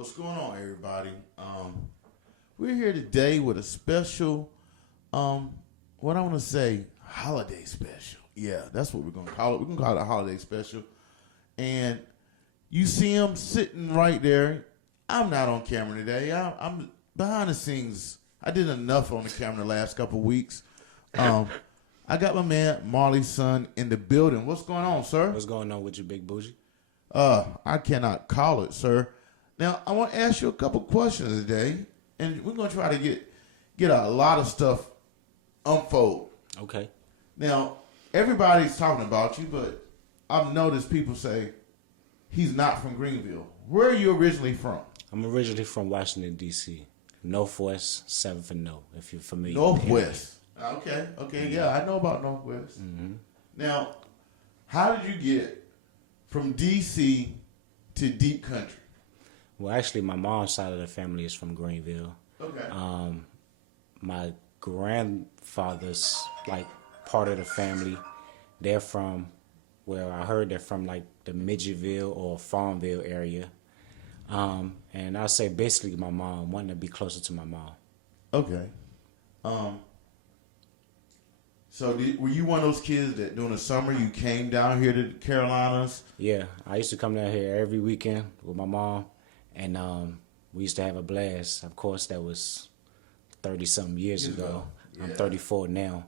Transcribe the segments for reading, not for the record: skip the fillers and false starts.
What's going on, everybody? We're here today with a special, what I want to say, holiday special. Yeah, that's what we're going to call it. We're going to call it a holiday special. And you see him sitting right there. I'm not on camera today. I'm behind the scenes. I did enough on the camera the last couple of weeks. I got my man, Marley's son, in the building. What's going on, sir? What's going on with you, Big Bougie? I cannot call it, sir. Now, I want to ask you a couple questions today, and we're going to try to get a lot of stuff unfold. Okay. Now, everybody's talking about you, but I've noticed people say he's not from Greenville. Where are you originally from? I'm originally from Washington, D.C. Northwest, 7th and No, if you're familiar. Northwest. Okay, yeah, I know about Northwest. Mm-hmm. Now, how did you get from D.C. to Deep Country? Well, actually, my mom's side of the family is from Greenville. Okay. My grandfather's, part of the family, they're from, I heard they're from, the Midgetville or Farmville area. And I'll say basically my mom, wanting to be closer to my mom. Okay. So were you one of those kids that during the summer you came down here to the Carolinas? Yeah, I used to come down here every weekend with my mom, and we used to have a blast. Of course, that was 30-something years ago. Yeah. I'm 34 now.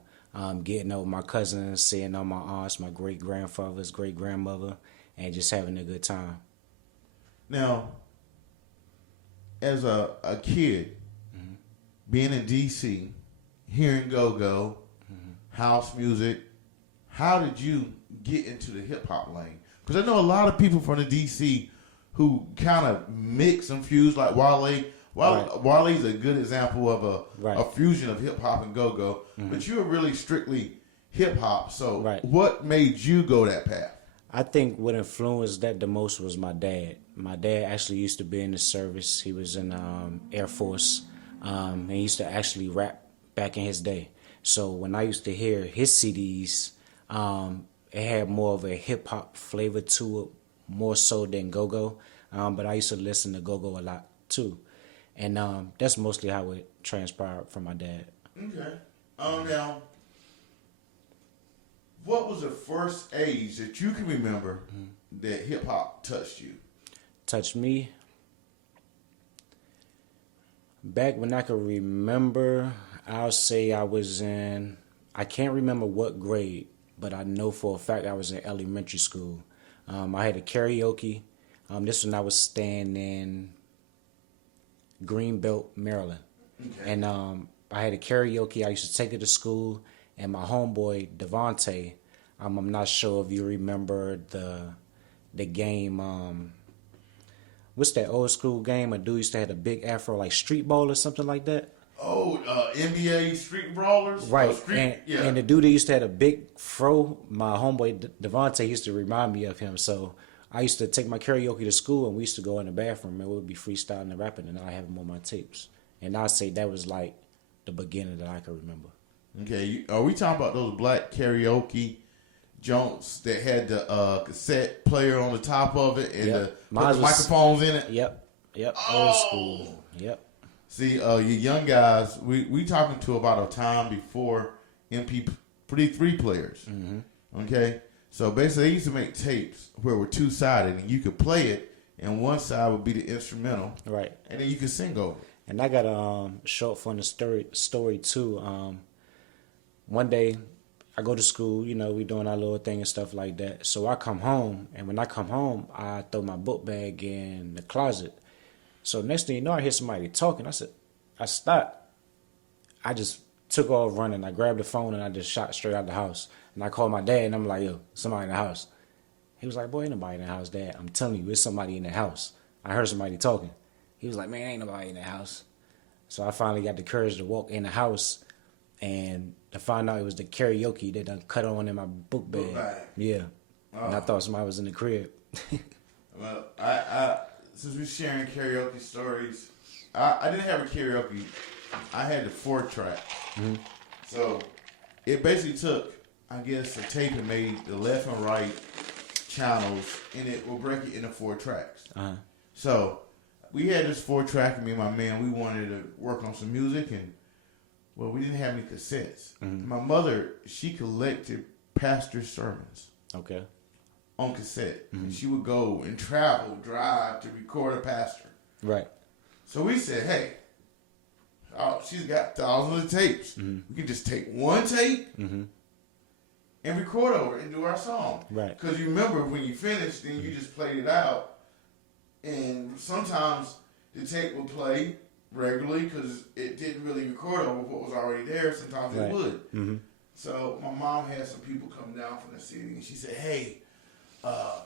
Getting over my cousins, seeing all my aunts, my great-grandfather's great-grandmother, and just having a good time. Now, as a kid, mm-hmm. being in D.C., hearing go-go, mm-hmm. house music, how did you get into the hip-hop lane? Because I know a lot of people from the D.C. who kind of mix and fuse, like Wale. Wale's a good example of a fusion of hip-hop and go-go, mm-hmm. but you're really strictly hip-hop. So what made you go that path? I think what influenced that the most was my dad. My dad actually used to be in the service. He was in Air Force, and he used to actually rap back in his day. So when I used to hear his CDs, it had more of a hip-hop flavor to it, more so than go-go. But I used to listen to go-go a lot, too. And that's mostly how it transpired from my dad. Okay. Now, what was the first age that you can remember mm-hmm. that hip-hop touched you? Touched me? Back when I could remember, I'll say I was in, I can't remember what grade, but I know for a fact I was in elementary school. I had a karaoke. This one I was staying in Greenbelt, Maryland. Okay. And I had a karaoke. I used to take it to school. And my homeboy, Devontae, I'm not sure if you remember the game, what's that old school game? A dude used to have a big afro, like Street Ball or something like that. Oh, NBA Street Brawlers? Right. And the dude that used to have a big fro, my homeboy, Devontae, used to remind me of him. So I used to take my karaoke to school, and we used to go in the bathroom, and we would be freestyling and rapping, and I have them on my tapes. And I'd say that was like the beginning that I could remember. Okay, are we talking about those black karaoke joints that had the cassette player on the top of it and the microphones in it? Yep. Old school. Yep. See, you young guys, we talking to about a time before MP3 players. Mm-hmm. Okay, so basically they used to make tapes where we're two-sided and you could play it, and one side would be the instrumental, right, and then you could sing over. And I got a short funny story too. One day, I go to school, we doing our little thing and stuff like that. So I come home, and when I come home, I throw my book bag in the closet. So next thing you know, I hear somebody talking. I stopped. I just took off running. I grabbed the phone, and I just shot straight out the house. And I called my dad, and I'm like, yo, somebody in the house. He was like, boy, ain't nobody in the house, Dad. I'm telling you, there's somebody in the house. I heard somebody talking. He was like, man, ain't nobody in the house. So I finally got the courage to walk in the house, and to find out it was the karaoke that done cut on in my book bag. Yeah. Oh. And I thought somebody was in the crib. Well, I since we're sharing karaoke stories, I didn't have a karaoke. I had the 4-track. Mm-hmm. So it basically took, I guess, a tape and made the left and right channels, and it will break it into 4 tracks. Uh-huh. So we had this 4-track, and me and my man, we wanted to work on some music, and well, we didn't have any cassettes. Mm-hmm. My mother, she collected pastor sermons Okay. on cassette. Mm-hmm. And she would go and drive to record a pastor. Right. So we said, hey, she's got thousands of tapes. Mm-hmm. We can just take one tape Mm-hmm. and record over it and do our song. Right. Because you remember when you finished, then you just played it out. And sometimes the tape would play regularly because it didn't really record over what was already there. Sometimes Right. it would. Mm-hmm. So my mom had some people come down from the city, and she said, hey, I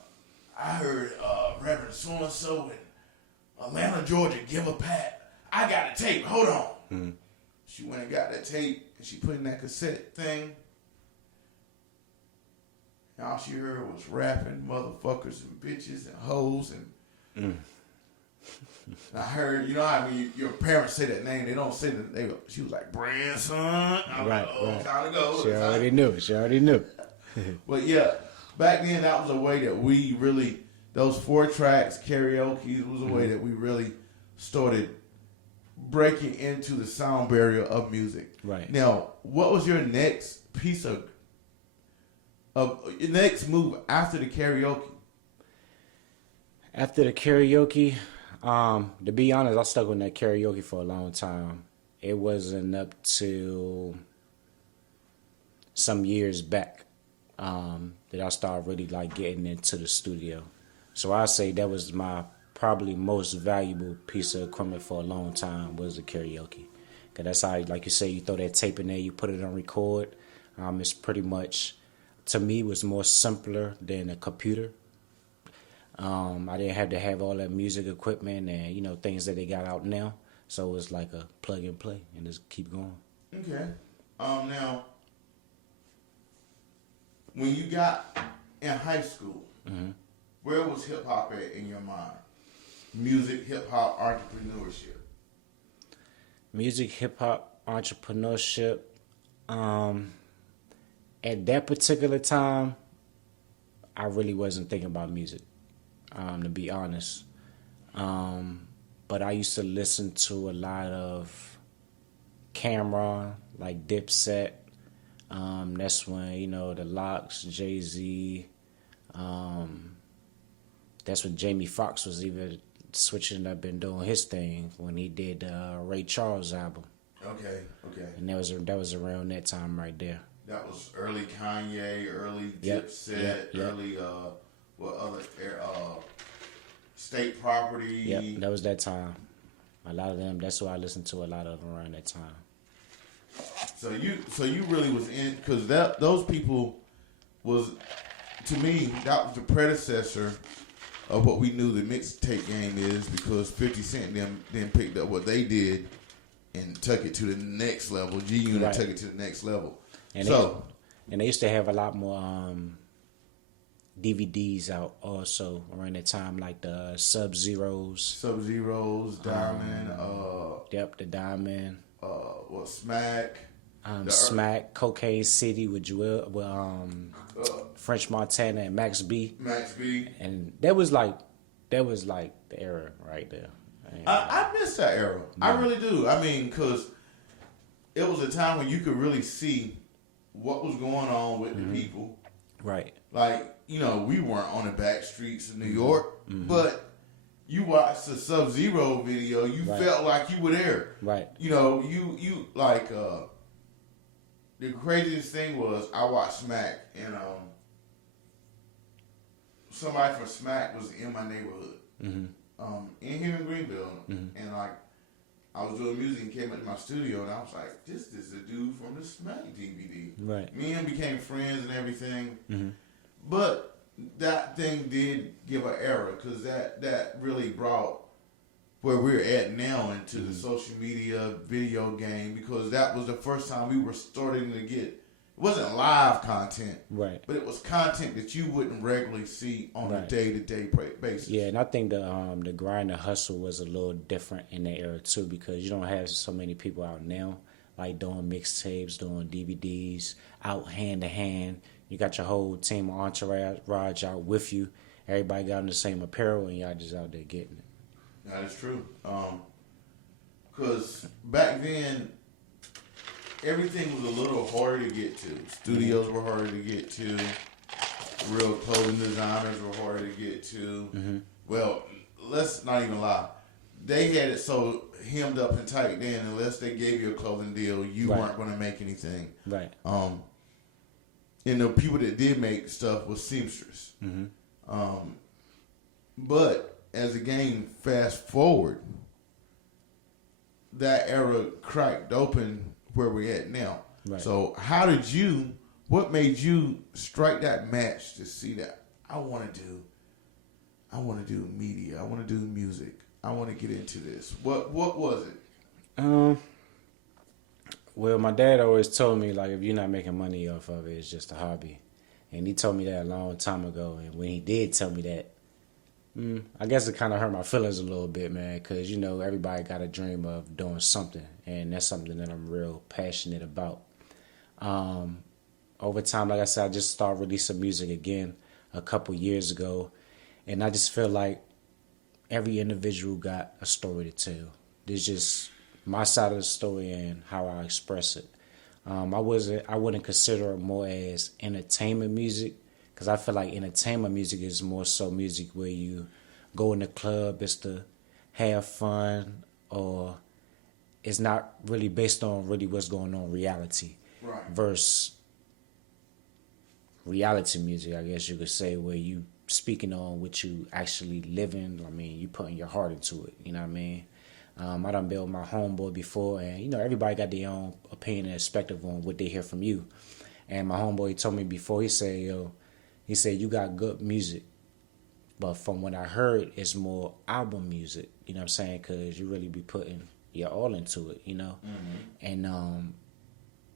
heard Reverend so-and-so in Atlanta, Georgia, give a pat. I got a tape. Hold on. Mm-hmm. She went and got that tape, and she put in that cassette thing. And all she heard was rapping, motherfuckers and bitches and hoes. And I heard, you know how your parents say that name, they don't say that. She was like, grandson. I'm Right, like, oh, right. time to go. She already knew. She already knew. But yeah, back then that was a way that we really, those 4 tracks, karaoke, was a way that we really started breaking into the sound barrier of music. Right. Now, what was your next piece of your next move after the karaoke? After the karaoke, to be honest, I stuck with that karaoke for a long time. It wasn't up to some years back that I started really like getting into the studio. So I say that was my probably most valuable piece of equipment for a long time was the karaoke. Cause that's how, like you say, you throw that tape in there, you put it on record. It's pretty much, to me, was more simpler than a computer. I didn't have to have all that music equipment and, things that they got out now. So it was like a plug and play and just keep going. Okay. Now, when you got in high school, where was hip hop at in your mind? Music, hip hop, entrepreneurship. Music, hip hop, entrepreneurship. At that particular time, I really wasn't thinking about music, to be honest. But I used to listen to a lot of Cameron, like Dipset. That's when, the Locks, Jay-Z. That's when Jamie Foxx was even switching up and doing his thing when he did Ray Charles album. Okay. And that was around that time right there. That was early Kanye, early Yep, Dipset, yep. early what other State Property. Yep, that was that time. A lot of them. That's what I listened to a lot of them around that time. So you really was in, because those people was, to me, that was the predecessor of what we knew the mixtape game is, because 50 Cent them then picked up what they did and took it to the next level. G Unit Right. took it to the next level. And they used to have a lot more DVDs out also around that time, like the Sub-Zeros. Sub-Zeros, Diamond, Yep, the Diamond. Smack. Smack, Cocaine City with French Montana and Max B. Max B. And that was like the era right there. I miss that era. Yeah. I really do. I mean, because it was a time when you could really see what was going on with the people. Right. Like, we weren't on the back streets of New York, but you watched the Sub-Zero video, you felt like you were there. Right. You like, the craziest thing was I watched Smack, and somebody from Smack was in my neighborhood, in here in Greenville, and like I was doing music and came into my studio, and I was like, this is the dude from the Smack DVD. Right. Me and him became friends and everything, but that thing did give an era, because that really brought where we're at now into the social media video game, because that was the first time we were starting to get, it wasn't live content, right, but it was content that you wouldn't regularly see on a day-to-day basis. Yeah, and I think the grind and hustle was a little different in that era too, because you don't have so many people out now like doing mixtapes, doing DVDs, out hand to hand. You got your whole team of entourage out with you. Everybody got on the same apparel, and y'all just out there getting it. That is true. Because back then, everything was a little harder to get to. Studios were harder to get to. Real clothing designers were harder to get to. Mm-hmm. Well, let's not even lie. They had it so hemmed up and tight then, unless they gave you a clothing deal, you weren't going to make anything. Right. And the people that did make stuff was seamstress. Mm-hmm. But as the game fast forward, that era cracked open where we're at now. Right. So what made you strike that match to see that I want to do media, I want to do music, I want to get into this? What was it? Well, my dad always told me, like, if you're not making money off of it, it's just a hobby. And he told me that a long time ago. And when he did tell me that, I guess it kind of hurt my feelings a little bit, man, because, you know, everybody got a dream of doing something. And that's something that I'm real passionate about. Over time, like I said, I just started releasing music again a couple years ago. And I just feel like every individual got a story to tell. There's just my side of the story and how I express it. I wouldn't consider it more as entertainment music, because I feel like entertainment music is more so music where you go in the club, it's to have fun, or it's not really based on really what's going on in reality. Right. Versus reality music, I guess you could say, where you speaking on what you actually living. I mean, you putting your heart into it, you know what I mean? I done been with my homeboy before, and, you know, everybody got their own opinion and perspective on what they hear from you. And my homeboy told me before, he said, you got good music, but from what I heard, it's more album music, you know what I'm saying? Because you really be putting your all into it, you know? Mm-hmm. And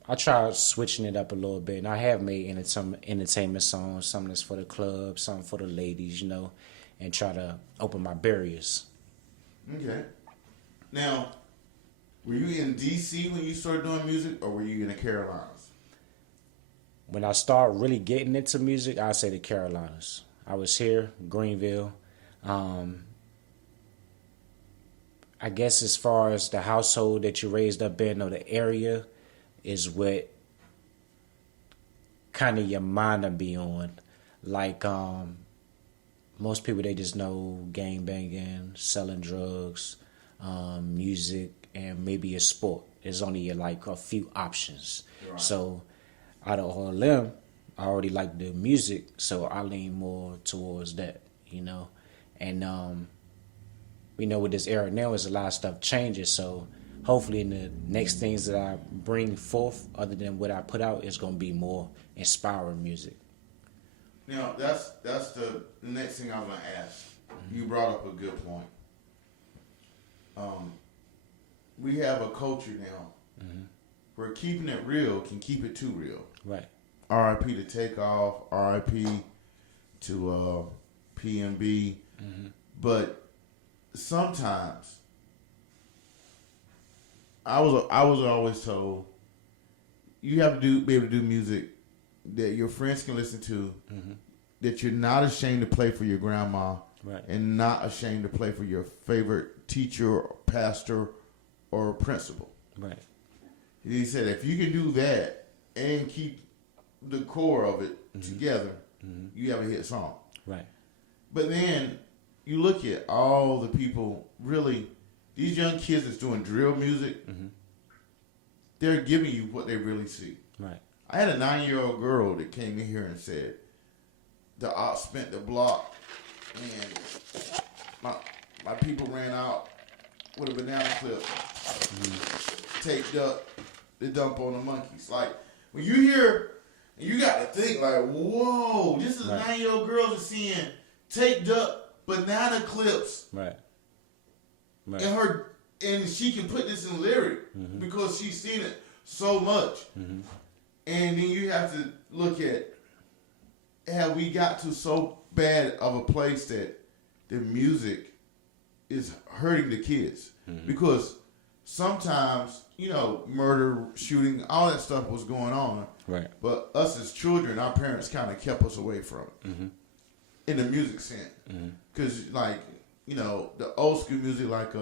I tried switching it up a little bit, and I have made some entertainment songs, some that's for the club, some for the ladies, you know, and try to open my barriers. Okay. Now, were you in D.C. when you started doing music, or were you in the Carolinas? When I started really getting into music, I'd say the Carolinas. I was here, Greenville. I guess as far as the household that you raised up in or the area is what kind of your mind will be on. Like, most people, they just know gang banging, selling drugs, music, and maybe a sport. There's only like a few options. Right. So out of all of them, I already like the music, so I lean more towards that, you know. And we know with this era now is a lot of stuff changes, so hopefully in the next things that I bring forth, other than what I put out, is going to be more inspiring music. Now, that's the next thing I'm going to ask. Mm-hmm. You brought up a good point. We have a culture now where keeping it real can keep it too real. Right. R.I.P. to Takeoff, R.I.P. to P&B. Mm-hmm. But sometimes I was always told you have to be able to do music that your friends can listen to, that you're not ashamed to play for your grandma, right, and not ashamed to play for your favorite teacher or pastor or principal. Right. He said if you can do that and keep the core of it together, you have a hit song. Right. But then you look at all the people, really, these young kids that's doing drill music, they're giving you what they really see. Right. I had a 9-year-old girl that came in here and said, the op spent the block and my people ran out with a banana clip, taped up, they dump on the monkeys. Like, when you hear, you got to think like, whoa, this is a 9-year-old girl that's seeing taped up banana clips. Right. Right. And she can put this in lyric because she's seen it so much. And then you have to look at how we got to so bad of a place that the music is hurting the kids. Because sometimes, you know, murder, shooting, all that stuff was going on. Right. But us as children, our parents kind of kept us away from it in the music sense. Because, like, the old school music like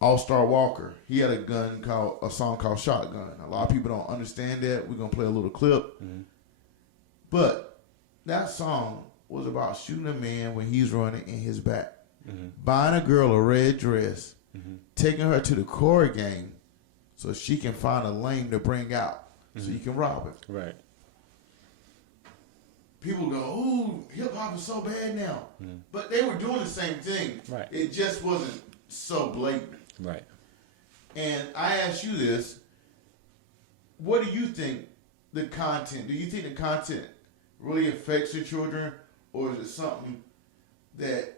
All Star Walker. He had a song called Shotgun. A lot of people don't understand that. We're gonna play a little clip, but that song was about shooting a man when he's running in his back, buying a girl a red dress, taking her to the Corey game so she can find a lane to bring out so you can rob her. Right. People go, ooh, hip hop is so bad now. But they were doing the same thing. Right. It just wasn't so blatant. Right. And I ask you this, what do you think do you think the content really affects your children, or is it something that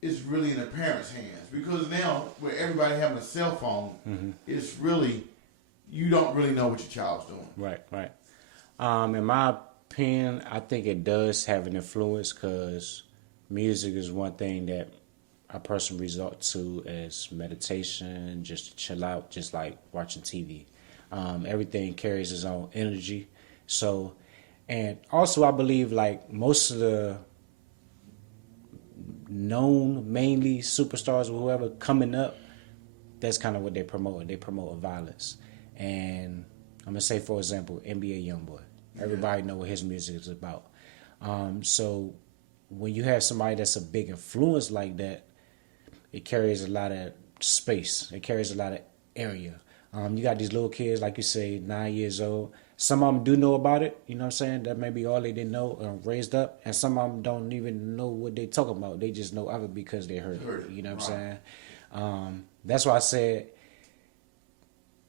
is really in the parents' hands? Because now, with everybody having a cell phone, it's really, you don't really know what your child's doing. Right, right. In my opinion, I think it does have an influence because music is one thing that I personally resort to as meditation, just to chill out, just like watching TV. Everything carries its own energy. So, and also I believe like most of the known mainly superstars or whoever coming up, that's kind of what they promote. They promote violence. And I'm going to say, for example, NBA Youngboy. Everybody know what his music is about. So when you have somebody that's a big influence like that, it carries a lot of space. It carries a lot of area. You got these little kids, like you say, 9 years old. Some of them do know about it, you know what I'm saying? That may be all they didn't know, raised up. And some of them don't even know what they talking about. They just know of it because they heard it, you know what I'm saying? That's why I said,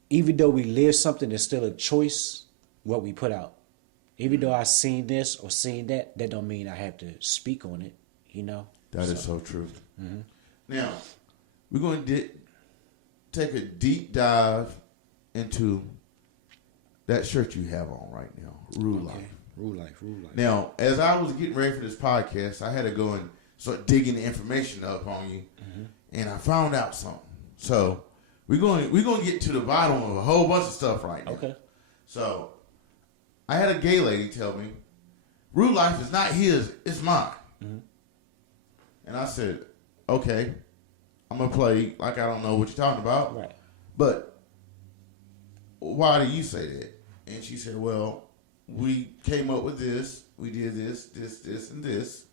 even though we live something, it's still a choice what we put out. Even though I seen this or seen that, that don't mean I have to speak on it, you know? That is so true. Now, we're going to take a deep dive into that shirt you have on right now, Rule Life. Rule Life. Now, as I was getting ready for this podcast, I had to go and start digging the information up on you, and I found out something. So we're going to get to the bottom of a whole bunch of stuff right now. Okay. So I had a gay lady tell me, Rule Life is not his, it's mine. And I said, okay, I'm going to play like I don't know what you're talking about. Right. But why do you say that? And she said, well, we came up with this. We did this, and this.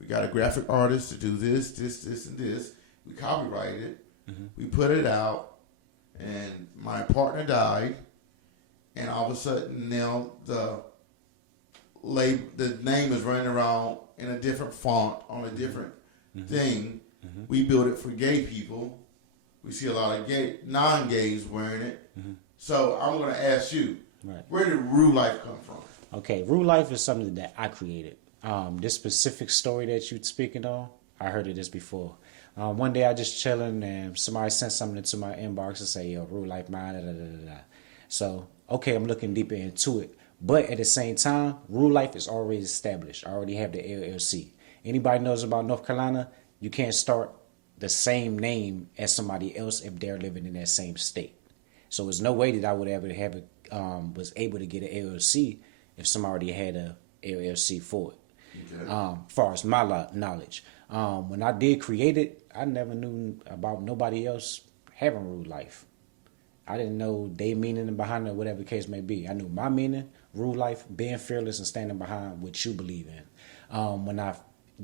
We got a graphic artist to do this, and this. We copyrighted it. We put it out. And my partner died. And all of a sudden now the name is running around in a different font on a different thing. We built it for gay people. We see a lot of non-gays wearing it. So I'm going to ask you, where did Rue Life come from? Okay, Rue Life is something that I created. This specific story that you're speaking on, I heard of this before. One day I just chilling and somebody sent something into my inbox and say, yo, Rue Life mine, da, da, da, da. So, okay, I'm looking deeper into it. But at the same time, Rule Life is already established. I already have the LLC. Anybody knows about North Carolina, you can't start the same name as somebody else if they're living in that same state. So there's no way that I would ever have was able to get an LLC if somebody already had a LLC for it. Okay. Far as my knowledge, when I did create it, I never knew about nobody else having Rule Life. I didn't know their meaning behind it, whatever the case may be. I knew my meaning, Rule Life, being fearless and standing behind what you believe in. When I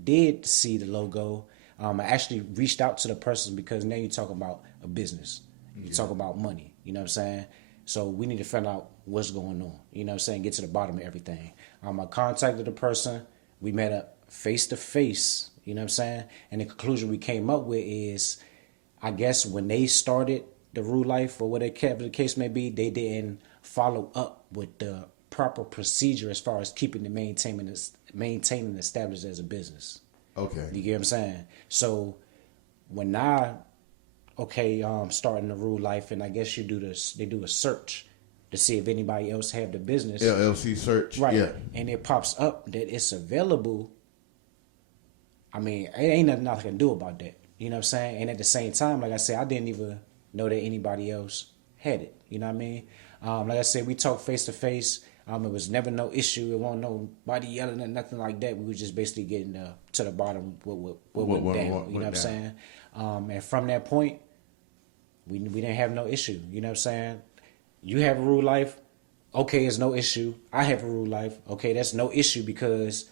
did see the logo, I actually reached out to the person because now you talk about a business. You talk about money, you know what I'm saying? So we need to find out what's going on, you know what I'm saying? Get to the bottom of everything. I contacted the person. We met up face to face, you know what I'm saying? And the conclusion we came up with is, I guess when they started the Rule Life or whatever the case may be, they didn't follow up with the proper procedure as far as keeping the maintaining established as a business. Okay. You get what I'm saying? So when I starting the Rule Life, and I guess they do a search to see if anybody else have the business. LLC search. Right. Yeah. And it pops up that it's available. I mean, it ain't nothing I can do about that. You know what I'm saying? And at the same time, like I said, I didn't even know that anybody else had it. You know what I mean? Like I said, we talked face to face. It was never no issue. It wasn't nobody yelling or nothing like that. We were just basically getting to the bottom what went down. You know what I'm saying? And from that point, we didn't have no issue. You know what I'm saying? You have a rule life. Okay, it's no issue. I have a rule life. Okay, that's no issue because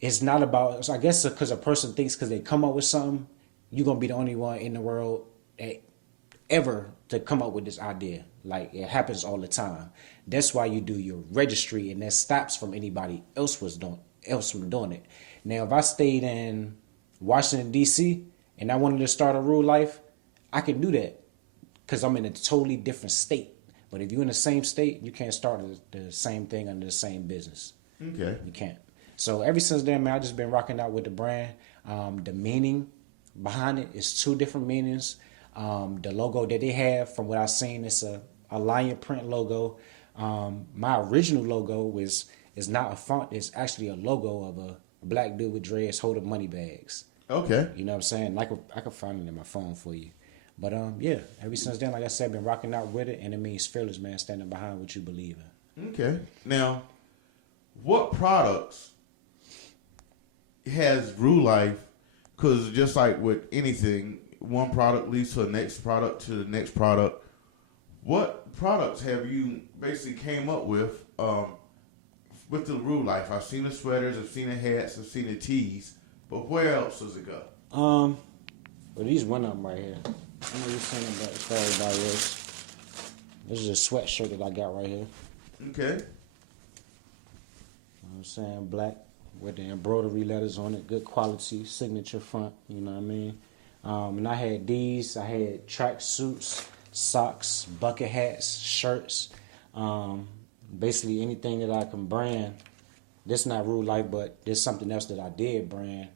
it's not about, so I guess because a person thinks because they come up with something, you're going to be the only one in the world that ever to come up with this idea. Like, it happens all the time. That's why you do your registry, and that stops from anybody else from doing it. Now, if I stayed in Washington, D.C., and I wanted to start a rule life, I can do that because I'm in a totally different state. But if you're in the same state, you can't start the same thing under the same business. Okay. You can't. So ever since then, man, I just been rocking out with the brand. The meaning behind it is two different meanings. The logo that they have, from what I've seen, it's a lion print logo. My original logo is not a font. It's actually a logo of a black dude with dreads holding money bags. Okay. You know what I'm saying? I could find it in my phone for you. But yeah, ever since then, like I said, I've been rocking out with it, and it means fearless, man, standing behind what you believe in. Okay. Now, what products has Rule Life? Because just like with anything, one product leads to the next product. What products have you basically came up with the Rule Life? I've seen the sweaters, I've seen the hats, I've seen the tees, but where else does it go? Well, these one of them right here. I know you've seen them, but for everybody else. This is a sweatshirt that I got right here. Okay. You know what I'm saying? Black with the embroidery letters on it. Good quality, signature front. You know what I mean? And I had these. I had track suits, socks, bucket hats, shirts. Basically anything that I can brand. This not Rule Life, but there's something else that I did brand,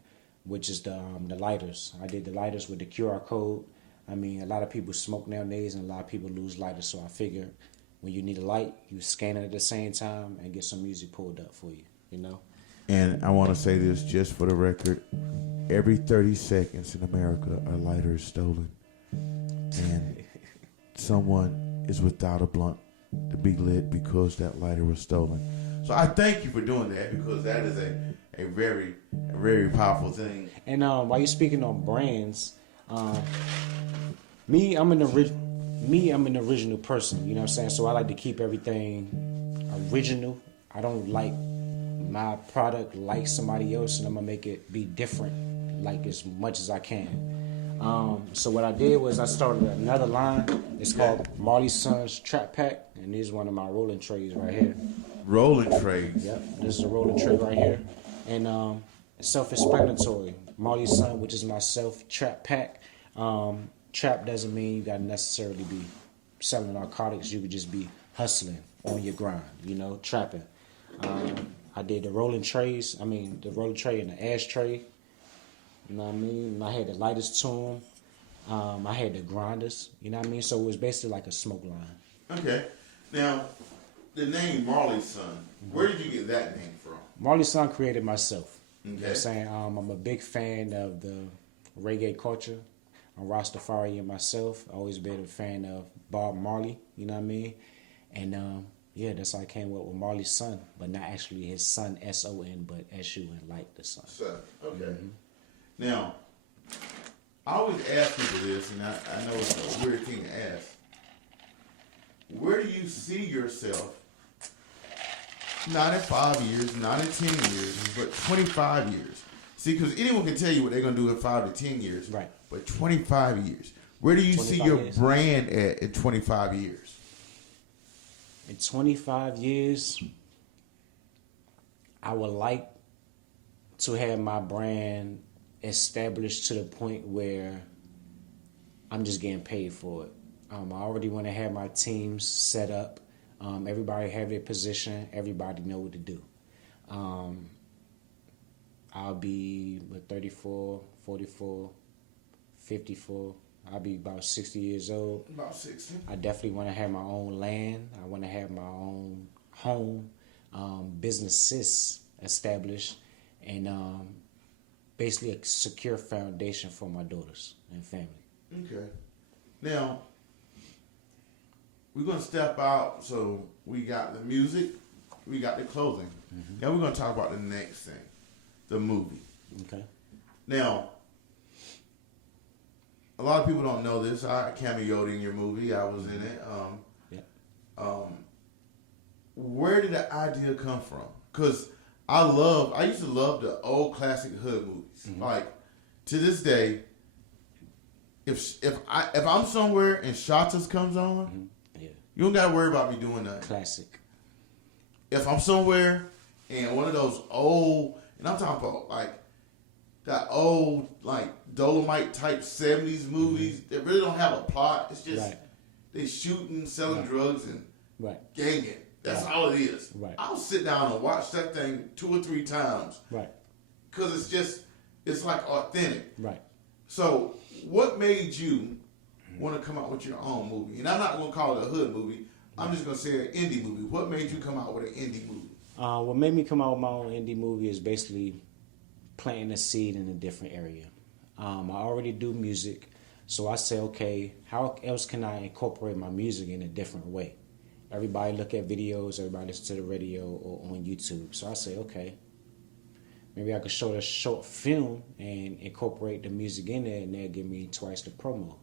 which is the lighters. I did the lighters with the QR code. I mean, a lot of people smoke nowadays, and a lot of people lose lighters. So I figured when you need a light, you scan it at the same time and get some music pulled up for you, you know? And I want to say this just for the record. Every 30 seconds in America, a lighter is stolen. And someone is without a blunt to be lit because that lighter was stolen. So I thank you for doing that, because that is a very powerful thing. And while you're speaking on brands, I'm an original person, you know what I'm saying? So I like to keep everything original. I don't like my product like somebody else, and I'm gonna make it be different, like as much as I can. So what I did was I started another line. It's called Marley Sons Trap Pack, and this is one of my rolling trays right here. Rolling trays. Yep, this is a rolling tray right here, and it's self-explanatory. Marley Son, which is my self trap pack. Trap doesn't mean you gotta necessarily be selling narcotics. You could just be hustling on your grind, you know, trapping. I did the rolling trays. The rolling tray and the ashtray. You know what I mean? And I had the lighters to them. I had the grinders. You know what I mean? So it was basically like a smoke line. Okay. Now, the name Marley Son, where did you get that name from? Marley Son created myself. Okay. You know what I'm saying? I'm a big fan of the reggae culture. I'm Rastafari and myself. I always been a fan of Bob Marley. You know what I mean? And yeah, that's how I came up with Marley's son, but not actually his son, S-O-N, but S-U-N, like the son. Son. Okay. Mm-hmm. Now, I always ask people this, and I know it's a weird thing to ask. Where do you see yourself, not in 5 years, not in 10 years, but 25 years? See, because anyone can tell you what they're going to do in 5 to 10 years. Right. But 25 years. Where do you see your brand at in 25 years? In 25 years, I would like to have my brand established to the point where I'm just getting paid for it. I already want to have my teams set up. Everybody have their position. Everybody know what to do. I'll be 34, 44, 54. I'll be about 60 years old. About 60. I definitely want to have my own land. I want to have my own home, businesses established, and basically a secure foundation for my daughters and family. Okay. Now, we're gonna step out. So we got the music, we got the clothing. Now we're gonna talk about the next thing, the movie. Okay. Now, a lot of people don't know this. I cameoed in your movie. I was in it. Where did the idea come from? Because I used to love the old classic hood movies. Like, to this day, if I'm somewhere and Shotas comes on, you don't gotta worry about me doing nothing. Classic. If I'm somewhere and one of those old, and I'm talking about like that old like Dolomite type 70s movies that really don't have a plot. It's just they shooting, selling drugs, and ganging. That's all it is. Right. I'll sit down and watch that thing 2 or 3 times. Right. Because it's like authentic. Right. So what made you want to come out with your own movie? And I'm not going to call it a hood movie. I'm just going to say an indie movie. What made you come out with an indie movie? What made me come out with my own indie movie is basically planting a seed in a different area. I already do music, so I say, okay, how else can I incorporate my music in a different way? Everybody look at videos, everybody listen to the radio or on YouTube. So I say, okay, maybe I could show a short film and incorporate the music in there, and that'll give me twice the promo.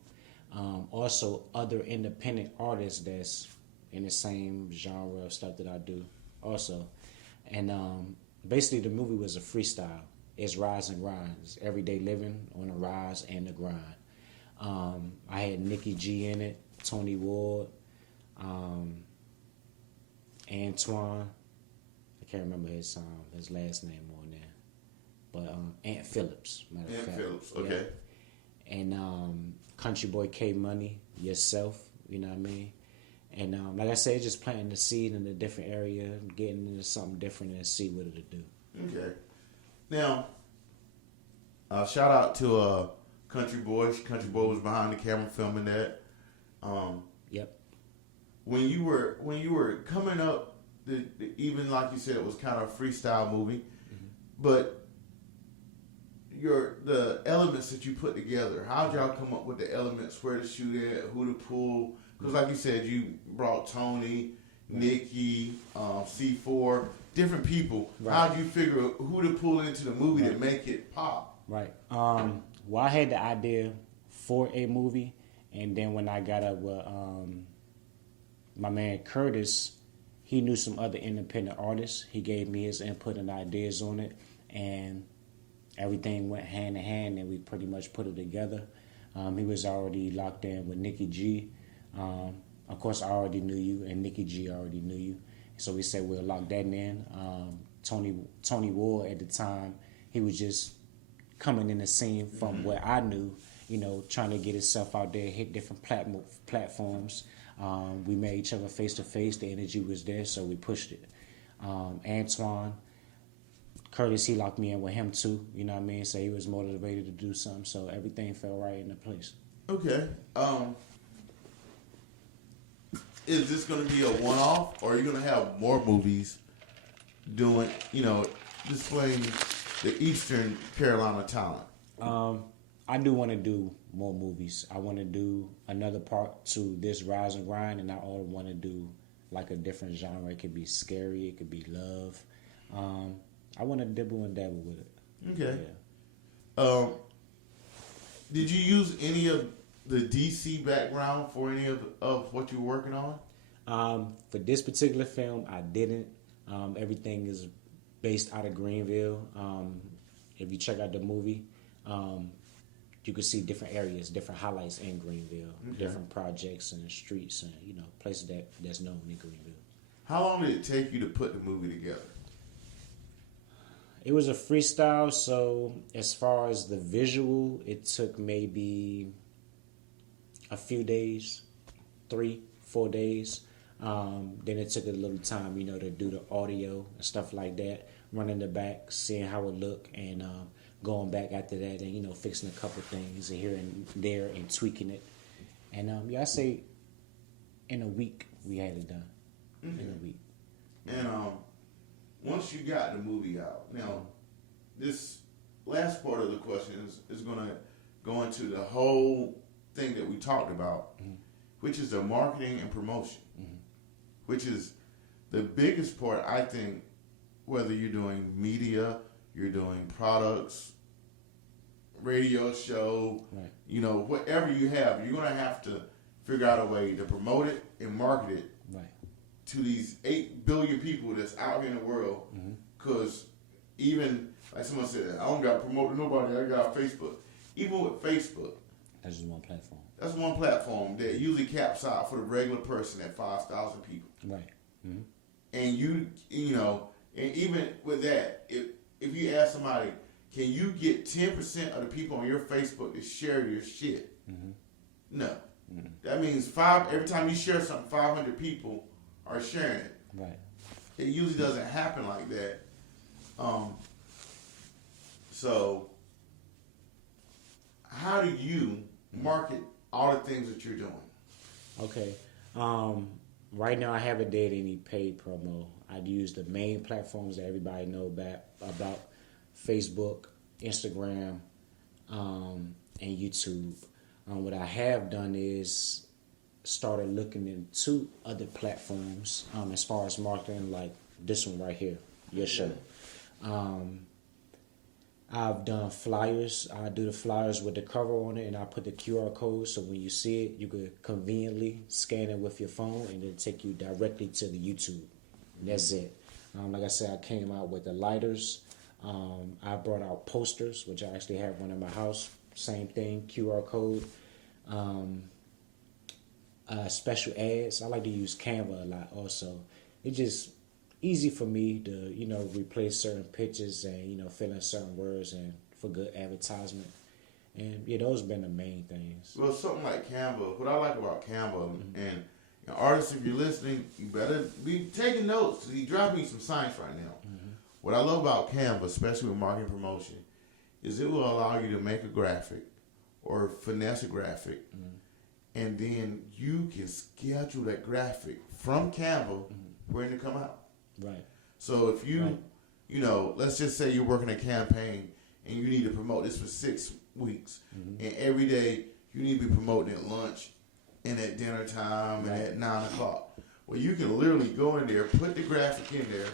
Also, other independent artists that's in the same genre of stuff that I do also. And basically the movie was a freestyle. It's rise and grind. It's everyday living on the rise and the grind. I had Nikki G in it, Tony Ward, Antoine. I can't remember his last name on there, but Ant Phillips. Matter of fact. Phillips, okay. Yeah. And Country Boy K Money, yourself. You know what I mean? And like I said, just planting the seed in a different area, getting into something different, and see what it'll do. Okay. Now, shout out to Country Boy. Country Boy was behind the camera filming that. Yep. When you were coming up, even like you said, it was kind of a freestyle movie, but the elements that you put together, how'd y'all come up with the elements, where to shoot at, who to pull? Because like you said, you brought Tony, Nikki, C4, different people. Right. How'd you figure who to pull into the movie to make it pop? Right. Well, I had the idea for a movie, and then when I got up with my man Curtis, he knew some other independent artists. He gave me his input and ideas on it, and everything went hand in hand, and we pretty much put it together. He was already locked in with Nikki G. Of course, I already knew you, and Nikki G already knew you. So we said we'll lock that in. Tony Ward at the time, he was just coming in the scene from what I knew, trying to get himself out there, hit different platforms. We met each other face to face. The energy was there, so we pushed it. Antoine, Curtis, he locked me in with him too. You know what I mean? So he was motivated to do something. So everything fell right into place. Okay. Is this going to be a one-off, or are you going to have more movies doing, displaying the Eastern Carolina talent? I do want to do more movies. I want to do another part to this Rise and Grind, and I also want to do like a different genre. It could be scary, it could be love. I want to dibble and dabble with it. Okay. Yeah. Did you use any of the DC background for any of what you were working on? For this particular film, I didn't. Everything is based out of Greenville. If you check out the movie, you can see different areas, different highlights in Greenville, different projects and streets, and places that's known in Greenville. How long did it take you to put the movie together? It was a freestyle, so as far as the visual, it took maybe a few days, 3-4 days. Then it took a little time, to do the audio and stuff like that, running the back, seeing how it looked, and going back after that and, fixing a couple things and here and there and tweaking it. And, I say in a week we had it done. In a week. And once you got the movie out, now this last part of the question is going to go into the whole thing that we talked about. which is the marketing and promotion, which is the biggest part, I think, whether you're doing media, you're doing products, radio show, right. you know, whatever you have, you're going to have to figure out a way to promote it and market it Right. to these 8 billion people that's out here in the world. Because even, like someone said, I don't got to promote to nobody, I got Facebook. Even with Facebook, That's just one platform. that's one platform that usually caps out for the regular person at 5,000 people. Right. And you know, and even with that, if you ask somebody, can you get 10% of the people on your Facebook to share your shit? No. That means every time you share something, 500 people are sharing it. Right. It usually doesn't happen like that. So how do you market all the things that you're doing? Okay. Right now I haven't did any paid promo. I'd use the main platforms that everybody know about Facebook, Instagram, and YouTube. What I have done is started looking into other platforms as far as marketing, like this one right here, your show. I've done flyers. I do the flyers with the cover on it, and I put the QR code so when you see it, you could conveniently scan it with your phone, and it'll take you directly to the YouTube. And that's it. Like I said, I came out with the lighters. I brought out posters, which I actually have one in my house. Same thing, QR code. Special ads. I like to use Canva a lot also. It's just easy for me to, replace certain pictures and, fill in certain words and for good advertisement. And yeah, those have been the main things. Well, something like Canva, what I like about Canva, and artists, if you're listening, you better be taking notes. He dropped me some science right now. What I love about Canva, especially with marketing promotion, is it will allow you to make a graphic or finesse a graphic, and then you can schedule that graphic from Canva for it to come out. Right. So if you, let's just say you're working a campaign and you need to promote this for 6 weeks, and every day you need to be promoting at lunch and at dinner time and at 9 o'clock. Well, you can literally go in there, put the graphic in there,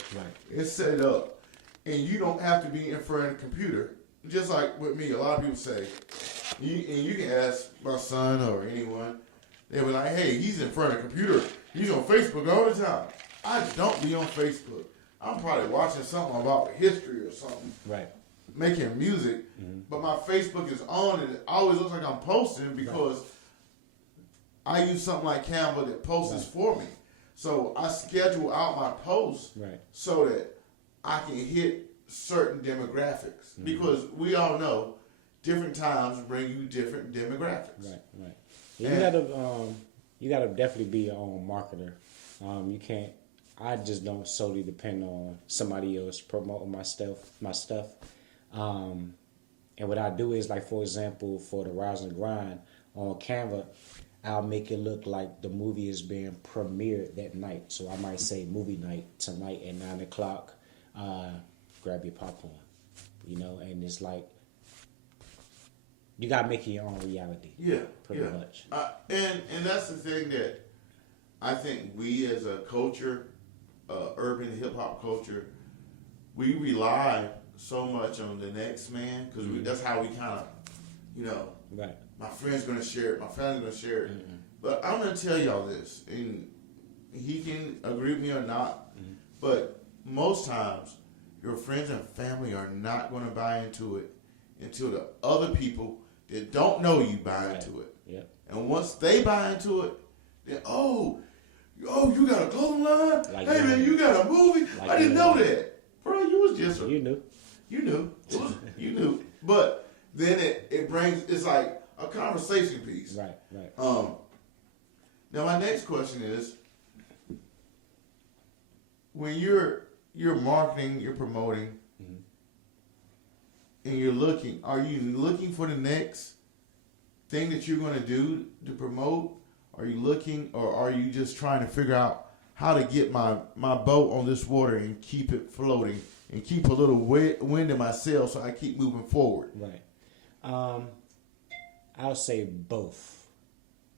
and set it up, and you don't have to be in front of the computer. Just like with me, a lot of people say, and you can ask my son or anyone, they'll be like, hey, he's in front of the computer. He's on Facebook all the time. I don't be on Facebook. I'm probably watching something about history or something. Right. Making music. But my Facebook is on and it always looks like I'm posting because I use something like Canva that posts for me. So I schedule out my posts so that I can hit certain demographics. Because we all know different times bring you different demographics. Right. You gotta definitely be your own marketer. You can't. I just don't solely depend on somebody else promoting my stuff. And what I do is, like, for example, for the Rise and Grind on Canva, I'll make it look like the movie is being premiered that night. So I might say movie night tonight at 9 o'clock. Grab your popcorn, and it's like you gotta make it your own reality. Yeah, pretty much. And that's the thing that I think we as a culture, urban hip hop culture, we rely so much on the next man because that's how we kind of, Right. My friend's gonna share it, my family's gonna share it. But I'm gonna tell y'all this, and he can agree with me or not, but most times your friends and family are not gonna buy into it until the other people that don't know you buy into it. Yep. And once they buy into it, then you got a clothing line? Like hey man, you got a movie? Like I didn't know that. Bro, you was just you knew. You knew. But then it brings, it's like a conversation piece. Right. Now my next question is, when you're marketing, you're promoting, and are you looking for the next thing that you're going to do to promote? Are you looking, or are you just trying to figure out how to get my boat on this water and keep it floating and keep a little wind in my sail so I keep moving forward? Right. I'll say both.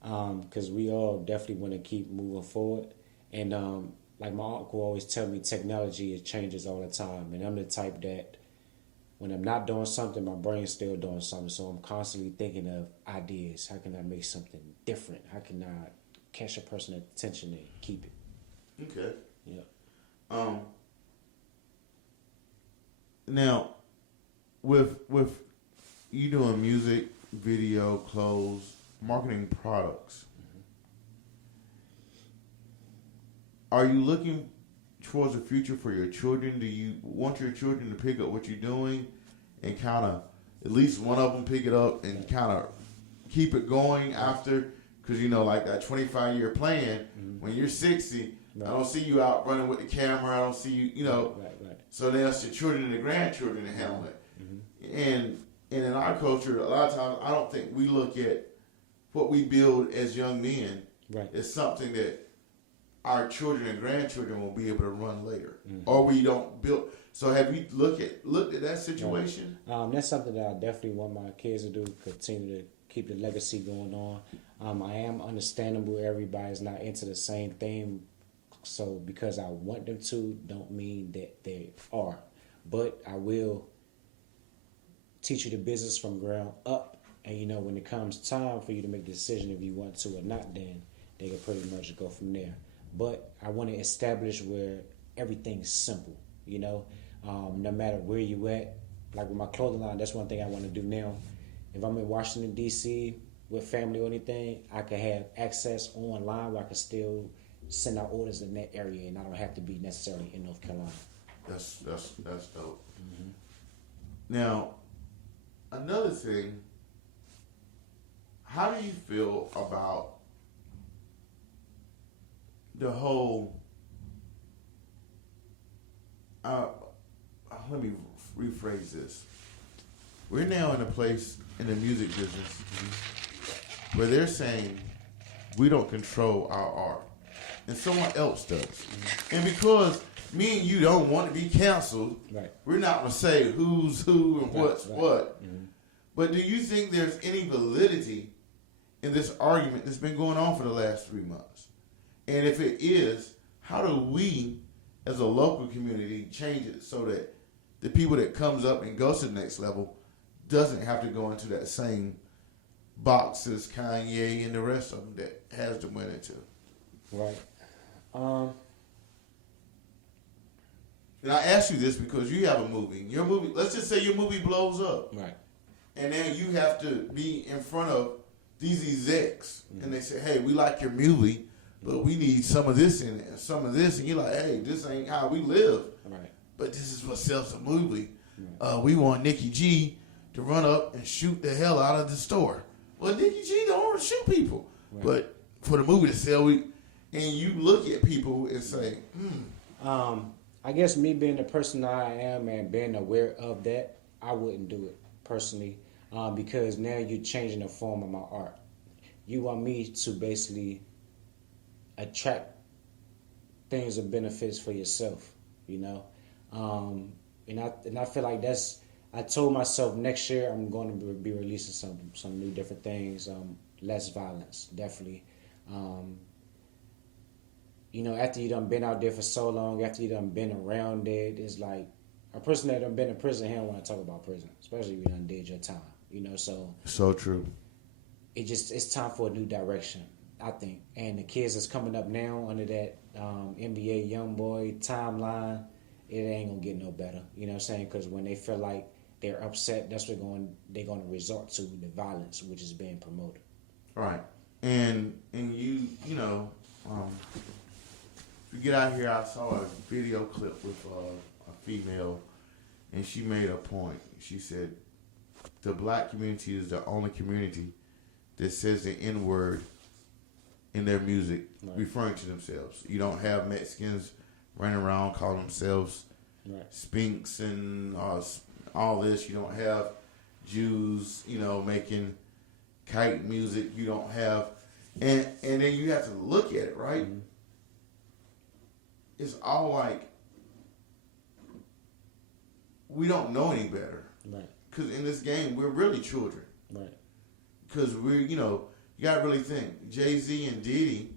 because we all definitely want to keep moving forward. And like my uncle always tell me, technology it changes all the time, and I'm the type that when I'm not doing something, my brain's still doing something. So I'm constantly thinking of ideas. How can I make something different? How can I catch a person's attention and keep it? Okay. Yeah. Now, with you doing music, video, clothes, marketing products, are you looking towards the future for your children? Do you want your children to pick up what you're doing and kind of, at least one of them pick it up and kind of keep it going after? Because, you know, like that 25-year plan, when you're 60, I don't see you out running with the camera. I don't see you, you know. Right. So that's your children and the grandchildren to handle it. And in our culture, a lot of times, I don't think we look at what we build as young men as something that our children and grandchildren will be able to run later, or we don't build. So have you looked at that situation? That's something that I definitely want my kids to do. Continue to keep the legacy going on. I am understandable. Everybody's not into the same thing, so because I want them to, don't mean that they are. But I will teach you the business from ground up, and you know when it comes time for you to make a decision if you want to or not, then they can pretty much go from there. But I want to establish where everything's simple, you know, no matter where you at. Like with my clothing line, that's one thing I want to do now. If I'm in Washington, D.C. with family or anything, I can have access online where I can still send out orders in that area, and I don't have to be necessarily in North Carolina. That's dope. Now, another thing, how do you feel about the whole, let me rephrase this. We're now in a place in the music business where they're saying we don't control our art and someone else does. And because me and you don't want to be canceled, we're not going to say who's who and what's what. But do you think there's any validity in this argument that's been going on for the last 3 months? And if it is, how do we, as a local community, change it so that the people that comes up and goes to the next level doesn't have to go into that same box as Kanye and the rest of them that has to win into? Right. And I ask you this because you have a movie. Your movie, let's just say your movie blows up. Right. And then you have to be in front of these execs. And they say, hey, we like your movie, but we need some of this in it and some of this. And you're like, hey, this ain't how we live. Right. But this is what sells the movie. We want Nikki G to run up and shoot the hell out of the store. Well, Nikki G don't shoot people. Right. But for the movie to sell, and you look at people and say, I guess me being the person I am and being aware of that, I wouldn't do it personally, because now you're changing the form of my art. You want me to basically attract things of benefits for yourself, you know, and I feel like that's. I told myself next year I'm going to be releasing some new different things, less violence, definitely. You know, after you done been out there for so long, after you done been around it, it's like a person that done been in prison, he don't want to talk about prison, especially if you done did your time, you know, So true. It's time for a new direction, I think. And the kids that's coming up now under that NBA YoungBoy timeline, it ain't going to get no better, you know what I'm saying? Because when they feel like they're upset, that's what they're going to resort to the violence, which is being promoted. Right. And you know, to get out here, I saw a video clip with a female, and she made a point. She said, the black community is the only community that says the N-word in their music, referring to themselves. You don't have Mexicans running around calling themselves Spinks and all this. You don't have Jews, you know, making kite music. You don't have, and then you have to look at it, right? It's all like we don't know any better. Right. Because in this game, we're really children. Right. Because we're, you know, You got to really think. Jay-Z and Diddy,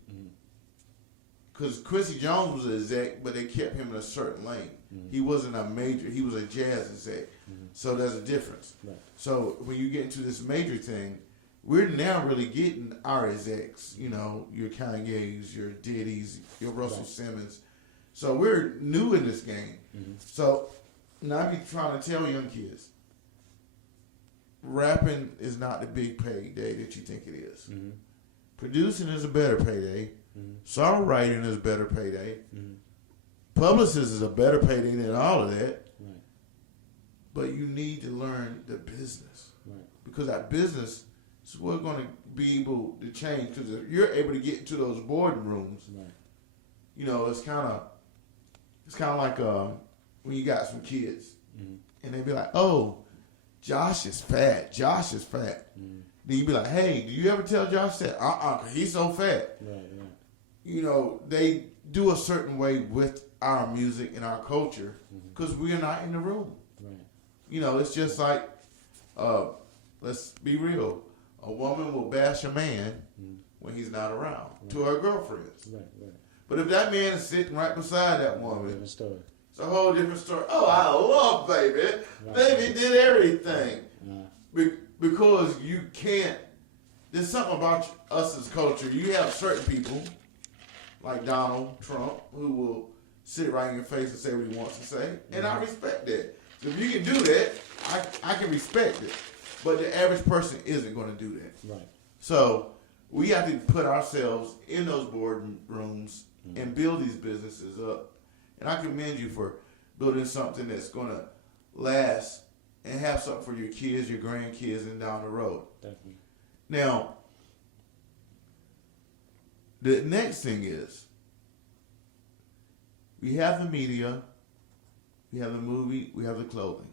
because Quincy Jones was an exec, but they kept him in a certain lane. He wasn't a major. He was a jazz exec. So there's a difference. Right. So when you get into this major thing, we're now really getting our execs. You know, your Kanye's, your Diddy's, your Russell Simmons. So we're new in this game. So now I be trying to tell young kids, rapping is not the big payday that you think it is. Producing is a better payday. Songwriting is a better payday. Publicist is a better payday than all of that. Right. But you need to learn the business. Right. Because that business is what's going to be able to change. Because if you're able to get into those boardrooms, Right. you know, it's kind of like when you got some kids and they be like, oh, Josh is fat. Josh is fat. Then you be like, hey, do you ever tell Josh that? He's so fat. Right. You know, they do a certain way with our music and our culture because we are not in the room. Right. You know, it's just like, let's be real. A woman will bash a man when he's not around to her girlfriends. Right. But if that man is sitting right beside that woman, Different story. it's a whole different story. Oh, I love baby. Right. Baby did everything. Yeah. Because you can't, there's something about us as culture. You have certain people, like Donald Trump, who will sit right in your face and say what he wants to say. And I respect that. So if you can do that, I can respect it. But the average person isn't going to do that. Right. So we have to put ourselves in those boardrooms and build these businesses up. And I commend you for building something that's going to last and have something for your kids, your grandkids, and down the road. Definitely. Now, the next thing is we have the media, we have the movie, we have the clothing.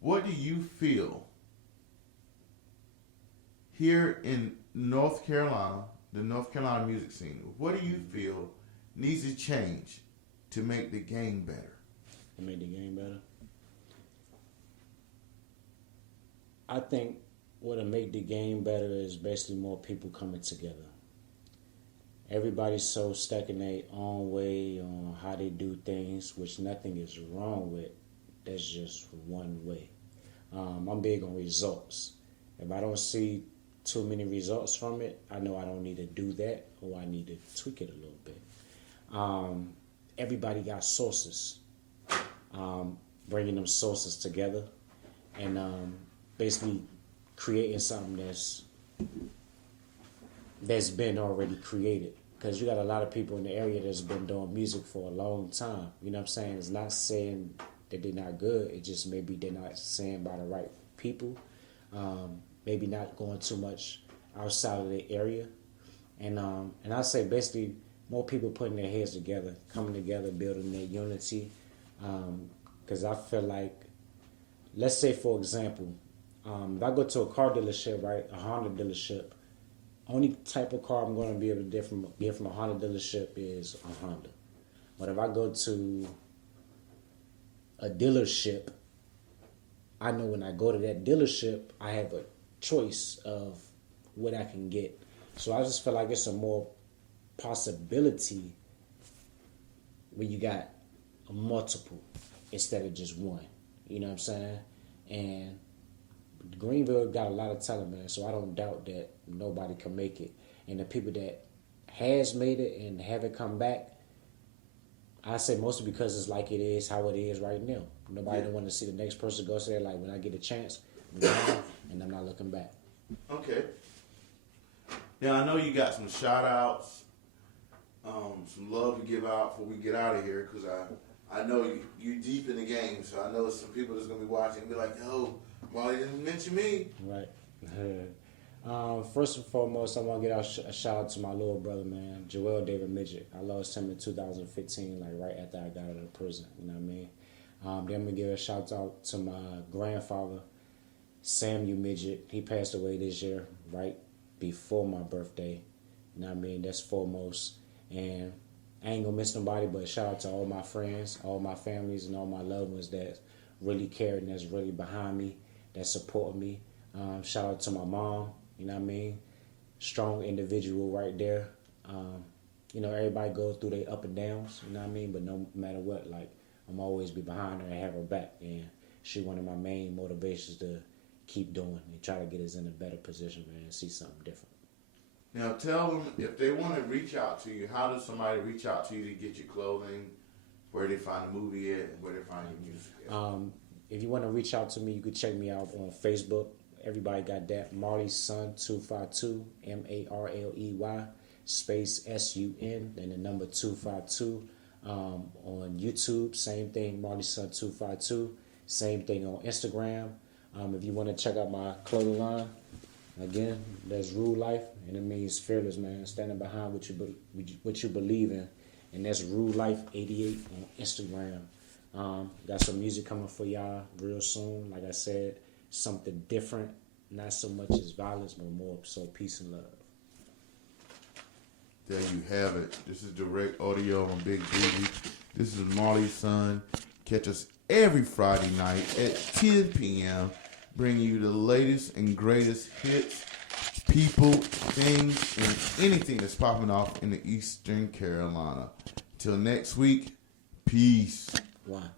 What do you feel here in North Carolina, the North Carolina music scene, what do you feel needs to change to make the game better? To make the game better? I think what'll make the game better is basically more people coming together. Everybody's so stuck in their own way on how they do things, which nothing is wrong with. That's just one way. I'm big on results. If I don't see too many results from it, I know I don't need to do that, or I need to tweak it a little bit. Everybody got sources. Bringing them sources together and basically creating something that's been already created. Because you got a lot of people in the area that's been doing music for a long time. You know what I'm saying? It's not saying that they're not good. It just maybe they're not saying by the right people. Maybe not going too much outside of the area. And I say basically more people putting their heads together, coming together, building their unity. Because I feel like, let's say for example, if I go to a car dealership, right, a Honda dealership, only type of car I'm going to be able to get from a Honda dealership is a Honda. But if I go to a dealership, I know when I go to that dealership, I have a choice of what I can get. So I just feel like it's a more possibility when you got a multiple instead of just one. You know what I'm saying? And Greenville got a lot of talent, man, so I don't doubt that nobody can make it. And the people that has made it and haven't come back, I say mostly because it's like it is how it is right now. Nobody don't want to see the next person go say, like, when I get a chance, I'm going, and I'm not looking back. Okay. Now, I know you got some shout-outs, some love to give out before we get out of here, because I know you deep in the game, so I know some people that's going to be watching and be like, yo, Marley didn't mention me. Right. First and foremost, I want to get a shout out to my little brother, man, Joel David Midget. I lost him in 2015, like right after I got out of prison. You know what I mean? Then I'm gonna give a shout out to my grandfather, Samuel Midget. He passed away this year, right before my birthday. You know what I mean? That's foremost. And I ain't gonna miss nobody, but shout out to all my friends, all my families, and all my loved ones that really care and that's really behind me, that support me. Shout out to my mom, you know what I mean? Strong individual right there. You know, everybody goes through their up and downs, you know what I mean? But no matter what, like, I'm always be behind her and have her back. And she one of my main motivations to keep doing and try to get us in a better position, man, and see something different. Now tell them, if they want to reach out to you, how does somebody reach out to you to get your clothing, where they find the movie at, and where they find your music at? If you want to reach out to me, you can check me out on Facebook. Everybody got that. Marley's Son 252, Marley space SUN, then the number 252. On YouTube, same thing, Marley's Son 252. Same thing on Instagram. If you want to check out my clothing line, again, that's Rule Life, and it means fearless, man. Standing behind what you believe in, and that's Rule Life 88 on Instagram. Got some music coming for y'all real soon. Like I said, something different, not so much as violence, but more so peace and love. There you have it. This is direct audio on Big Booty. This is Marley's Son. Catch us every Friday night at 10 p.m. Bringing you the latest and greatest hits, people, things, and anything that's popping off in the Eastern Carolina. Till next week, peace. One.